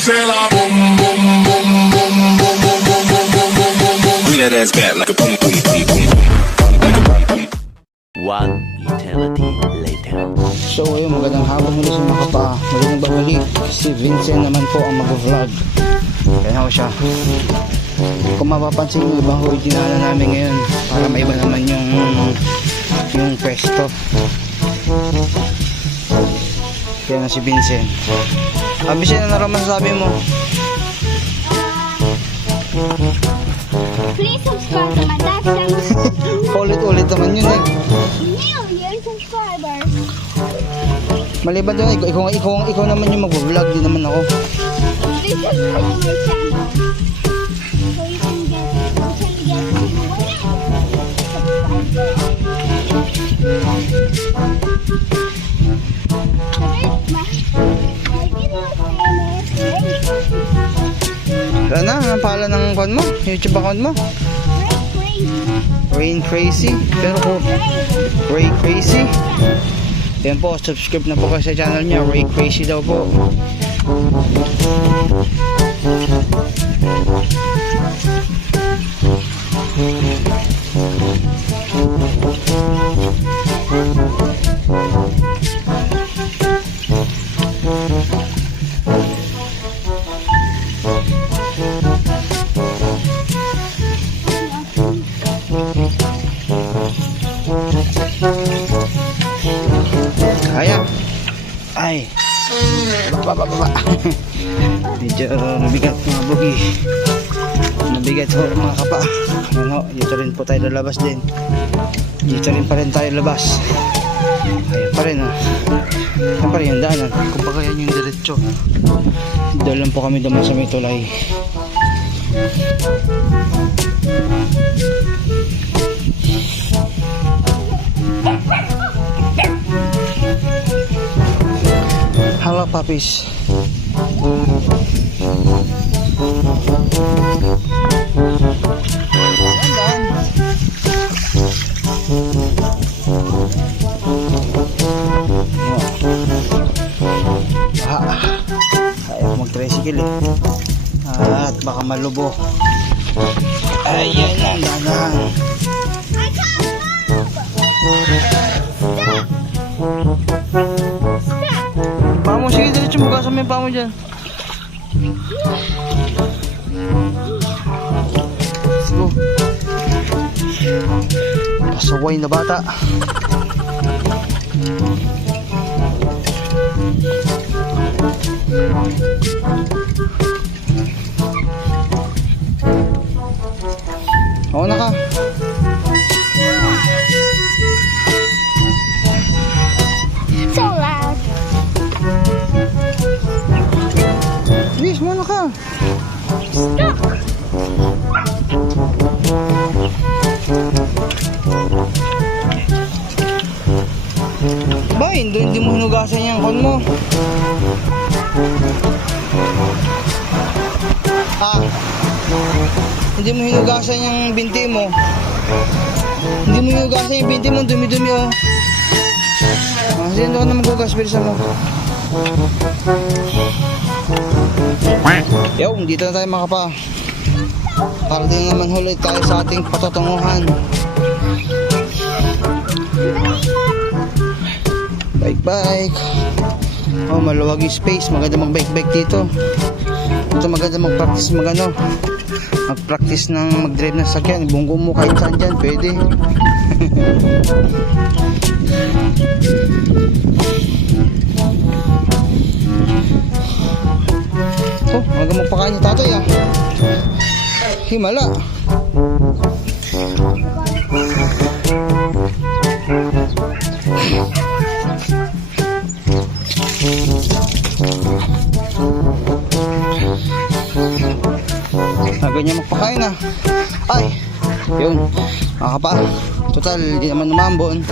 say la boom boom boom boom boom boom boom boom boom boom boom boom. Bring that ass back like a boom boom boom boom boom. Like a boom boom. One eternity later. So ayun, magandang hapon muli sa mga kapa. Magandang babalik. Si Vincent naman po ang mag-vlog. Kaya ako siya. Kung mapapansin nyo, ibang original namin ngayon. Para maiba naman yung pwesto. Kaya na si Vincent. Vincent, ano naman masasabi mo? Please subscribe to my dad channel. Ulit-ulit naman yun eh. Million subscribers. Maliban doon, ikaw naman yung mag-vlog, di naman ako. Please subscribe to my channel. So you can get Wala na, ang pangalan ng account mo? YouTube account mo? Rain Crazy. Pero ko Ray Crazy. Yan po, subscribe na po kayo sa channel niya. Ray Crazy daw po. Kaya. Ay. Baba. Medyo mabigat mga bugi. Mabigat ho mga kapa. Ano, dito rin po tayo lalabas din. Dito rin pa rin tayo labas. Ayan pa rin ha. Ayan pa rin yung daanan. Kumbaga yan yung diretso. Dito lang po kami duman sa may tulay. Hello puppies. Ayaw mag-tricycle eh. At baka malubo. Ayan na, dahan. Pamo, sige, diretso mo. Gasan mo yung pamo dyan. Let's go. Pasaway na bata. Oo na ka. So loud. Please, muna ka. Stop. Ba, hindi mo hinugasan yung kon mo. Hindi mo hinugasan yung binti mo. Hindi mo hinugasan yung binti mo, dumi-dumi oh. Sino ka na maghugas, bilisan mo. Yo, dito na tayo mga kapa. Para din naman huli tayo sa ating patatunguhan. Bike. Oh, maluwag yung space. Maganda mag-bike dito. Ito maganda mag-practice mag-practice ng mag-drive ng sakyan. Bunggo mo kahit saan dyan, pwede. Oh, maganda magpakain yung tatay ah. Himala. Ganyan magpakain na. Ay, yun makapa. Total, di naman umambon.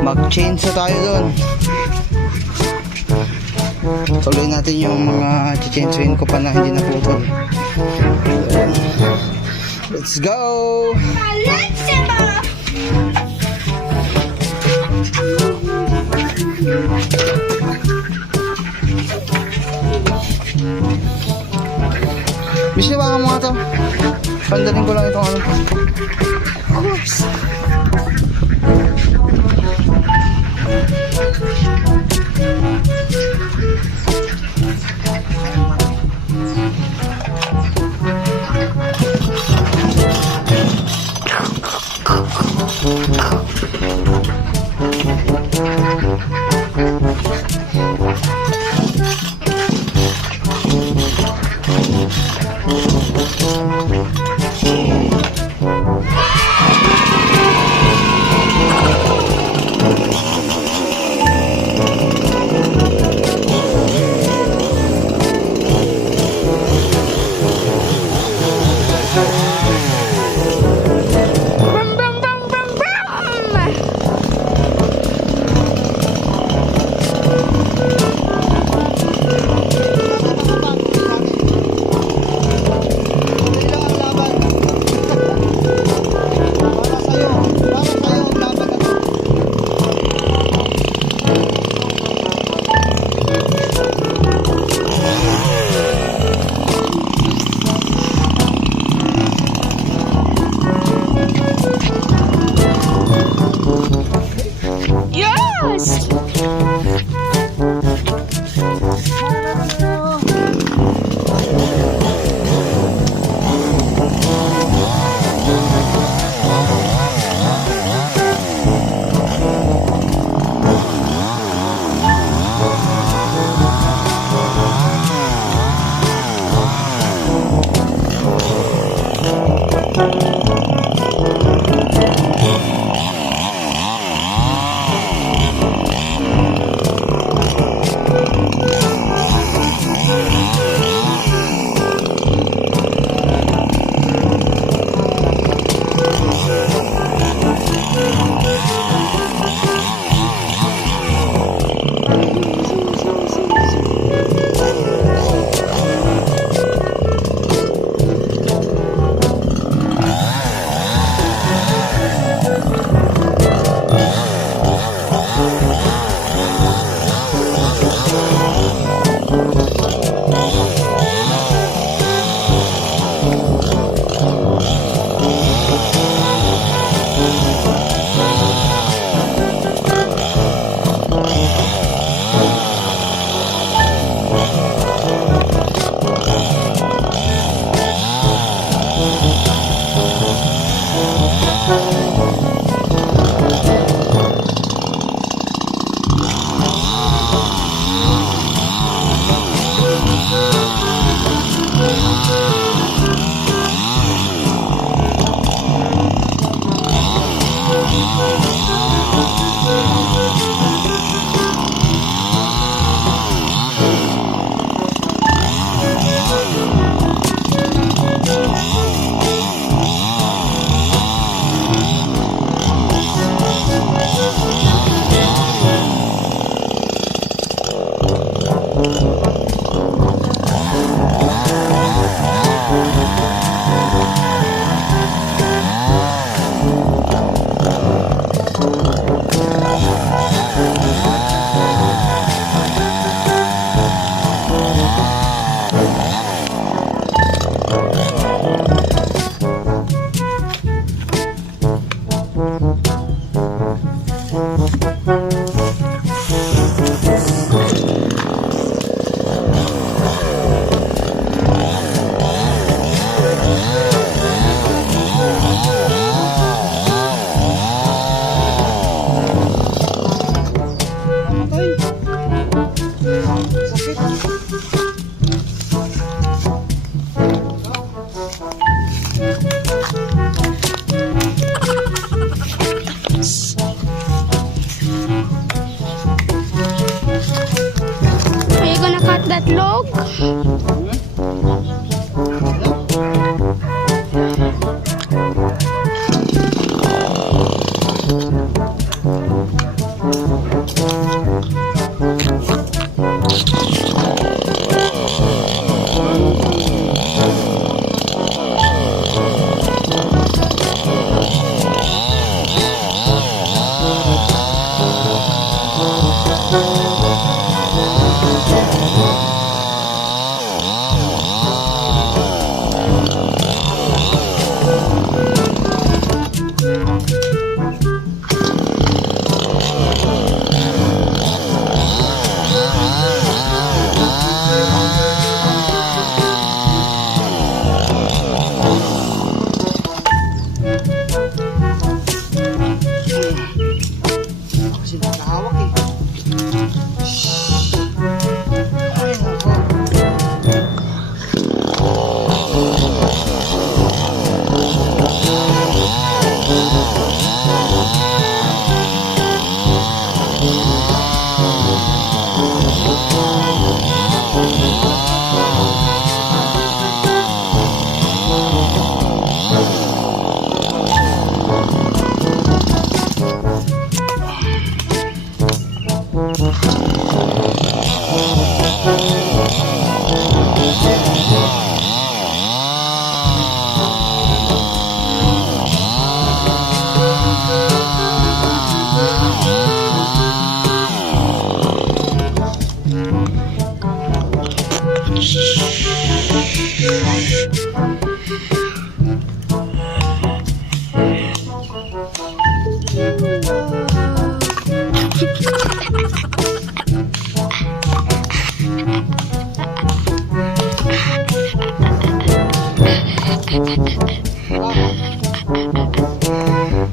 Mag-change na tayo doon. Tuloy natin yung mga change ko pa na hindi naputol. Let's go! Miss, liwangan mo nga to. Pandaling ko lang itong ano. Oops.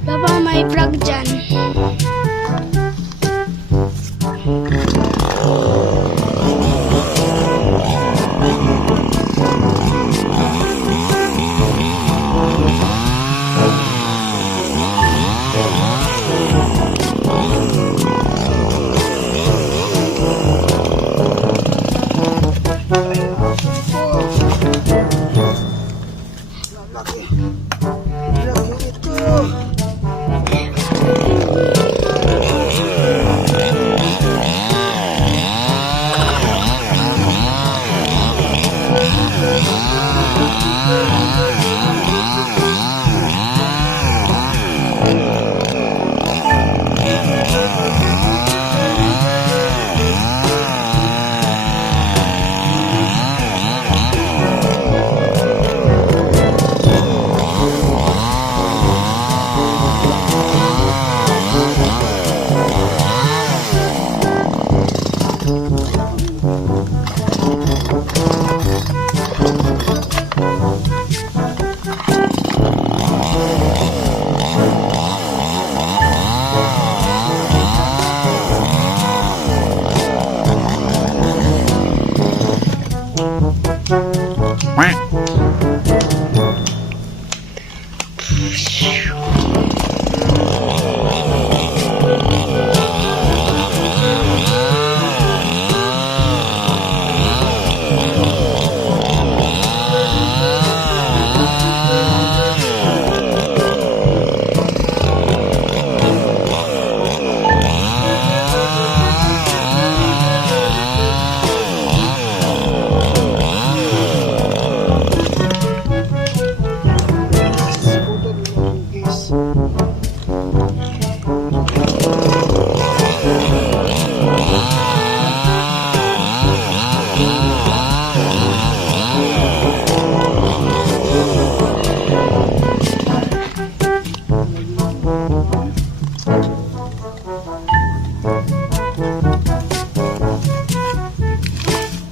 Papa, may vlog dyan.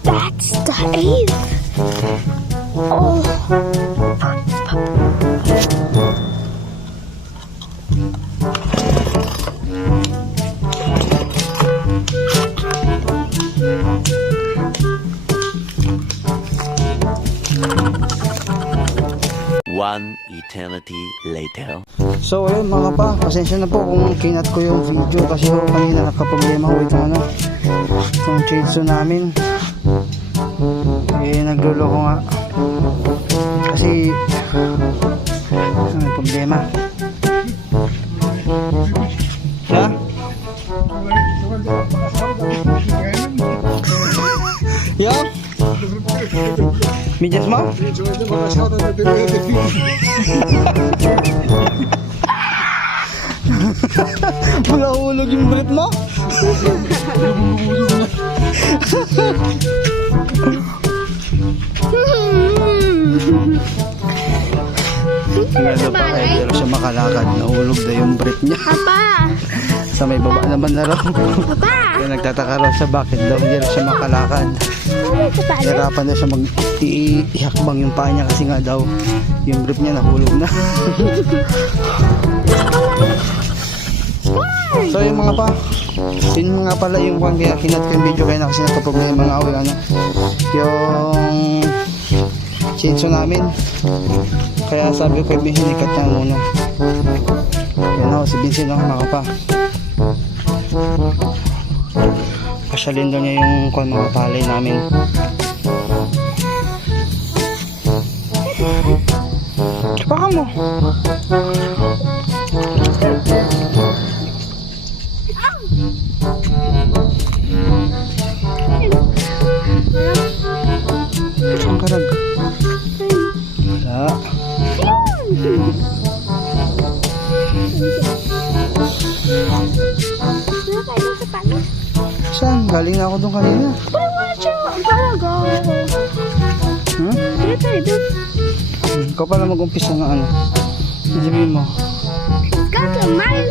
That's the eighth. Oh. One eternity later. So ayun mga pa, pasensya na po kung kinat ko yung video kasi ho, kanina nakaproblema ho itong ano, itong chainsaw namin. Eh nagluloko nga kasi may problema. Ha? Yo? Medyas mo? Magahulog yung brit mo? Ano pa kaya pero siya makalakad, nahulog na yung brit niya. Papa! Sa may baba naman na raw. Papa! Kaya nagtataka raw siya bakit daw hindi raw siya makalakad. Hirapan na siya ihakbang yung paa niya kasi nga daw yung brief niya nahulog na. So yung mga pa, yun mga pala yung kung kaya kinat ko yung video kaya na kasi nagka-problema mga away ano, yung chainsaw namin. Kaya sabi ko hinikat niya muna. Yan ako si Vincent lang mga pa. Pasyalin daw niya yung mga palay namin. Baka mo. Ang karag. Wala. Saan? Galing na ako doon kanina. Ang paraga. Kaya tayo doon. Ikaw pala mag-umpisa ng ano. Sabihin mo. Go to my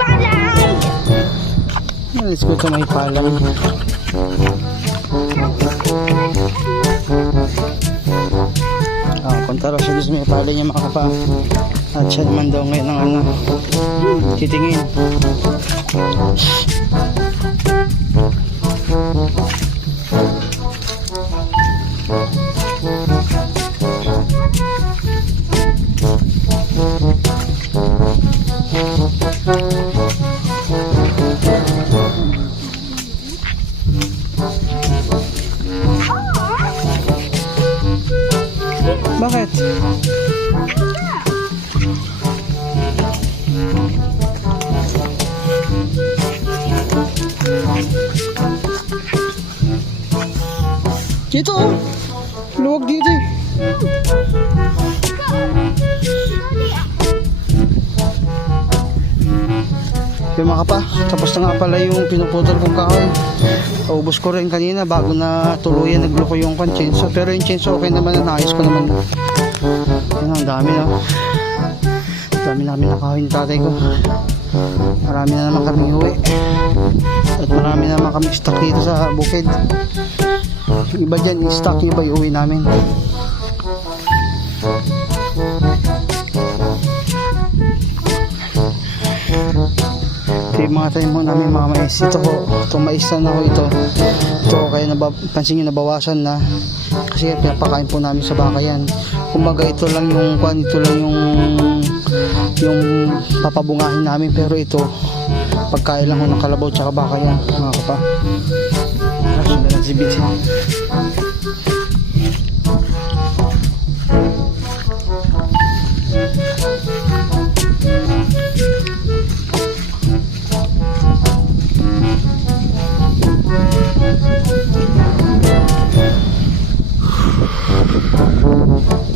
palay! Let's go to my palay. Punta raw siya sa may palay niya mga kapa. At siya naman daw ngayon ng ano. Titingin. Bakit? Dito oh. Luwag dito eh. Yung mga kapa, tapos na nga pala yung pinuputol kong kahoy. Ubus ko rin kanina bago na tuluyan nagluko yung chainsaw. Pero yung chainsaw okay naman, naayos ko naman. Yan ang dami na. Dami namin na kahoy ni tatay ko. Marami na naman kami uwi. At marami na naman kami stock dito sa bukid. Yung iba dyan yung stock, yung iba yung uwi namin. Ito yung mga tayo mo namin mga mais. Ito ko, itong mais na ho ito. Ito kaya pansin nyo nabawasan na. Kasi pinapakain po namin sa baka yan. Kumbaga ito lang yung kwan, ito lang yung papabungahin namin. Pero ito, pagkain lang ho ng kalabaw tsaka baka yan mga kapa. Sundan natin si Bitsy.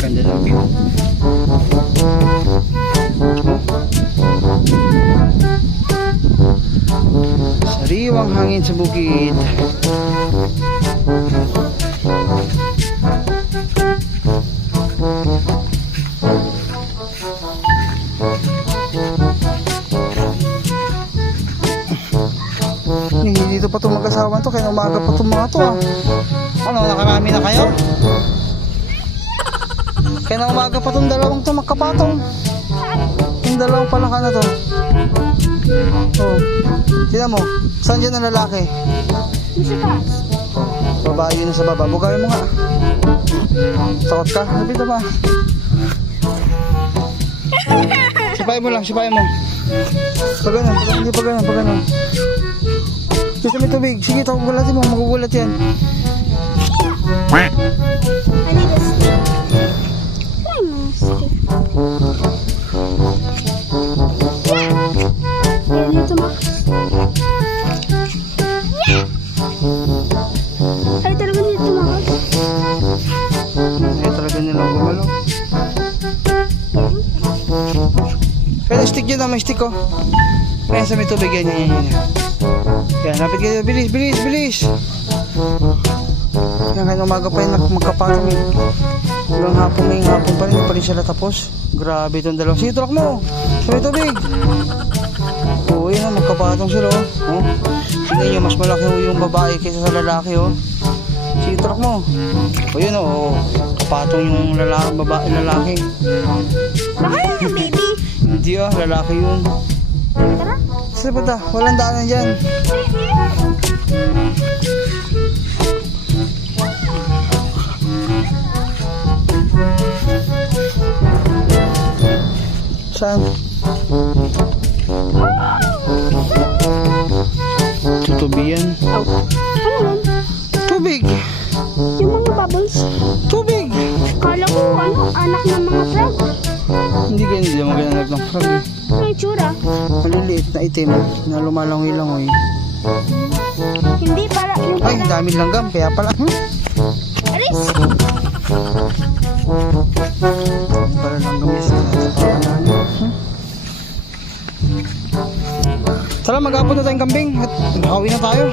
Ganda ng view. Sariwang hangin sa bukid. Dito pa itong mag-asawa to, kaya umaga pa itong mga to ah. Ano, nakarami na kayo? Kaya na umaga pa itong dalawang to magkapatong. Yung dalawang palaka na to. Oh. Tignan mo, saan dyan ang lalaki? Sa taas. Babae yun sa baba, bugayin mo nga. Takot ka? Napita ba? Sipayin mo lang, sipayin mo. Pag ganun, hindi pag ganun, pag ganun. Gusto may tubig, sige gulatin mo, magugulat yan. I need a stick. Try mo stick. Yeah! Yan ito Max. Yeah! Ay talaga nito Max. Ay talaga nilang gumalaw. Kaya stick yun na, may stick oh. Kaya sa may tubig yan, yan. Yan, lapit kayo, bilis, bilis, bilis. Yan, kahit umaga pa yun, magkapatong yun. Hanggang hapon, ngayong hapon pa rin, hindi pa rin sila tapos. Grabe itong dalawa. Sige, truck mo. Sa may tubig. Oo, yun, magkapatong sila, oh. Tingnan nyo, mas malaki yung babae kaysa sa lalaki, oh. Sige, truck mo. O yun, oh. Kapatong yung lalaki. Baka yung baby. Hindi, ah, lalaki yun. Tara. Saan ba ta? Walang daanan dyan. Saan? Tutubian. Oh. Ano yun? Tubig! Yung mga bubbles. Tubig! Kala ko ano, anak ng mga frog. Hindi naman ganyan ng frog eh. Ano yung tsura? Maliliit na itim na lumalangoy-langoy. Hindi para yung Ay, dami langgam. Kaya pala. Aris! Para langgam yung sinatapakan namin. Tara, mag-apon na tayong kambing. At nakawi na tayo.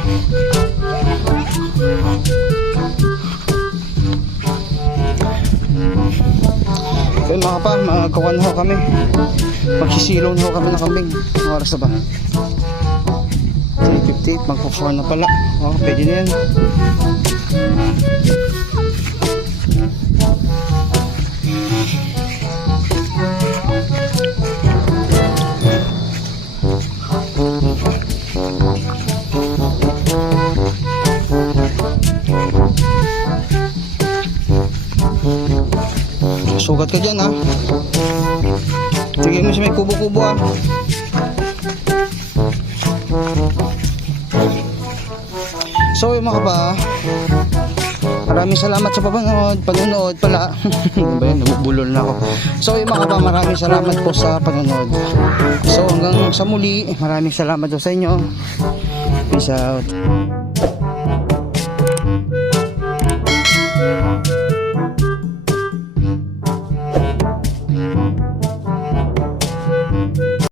Kaya mga kapa, magkawan ho kami. Magsisilon ho kami ng kambing. Ang oras na ba? 3:58, magpo-4 na pala. Oh, pwede na yan. Sugat ka dyan ha. Tigay mo siya may kubo-kubo ha. So yung mga kapa, maraming salamat sa panonood pala. Ano ba yun? Nabubulol na ako. So yung mga kapa, maraming salamat po sa panonood. So hanggang sa muli, maraming salamat po sa inyo. Peace out.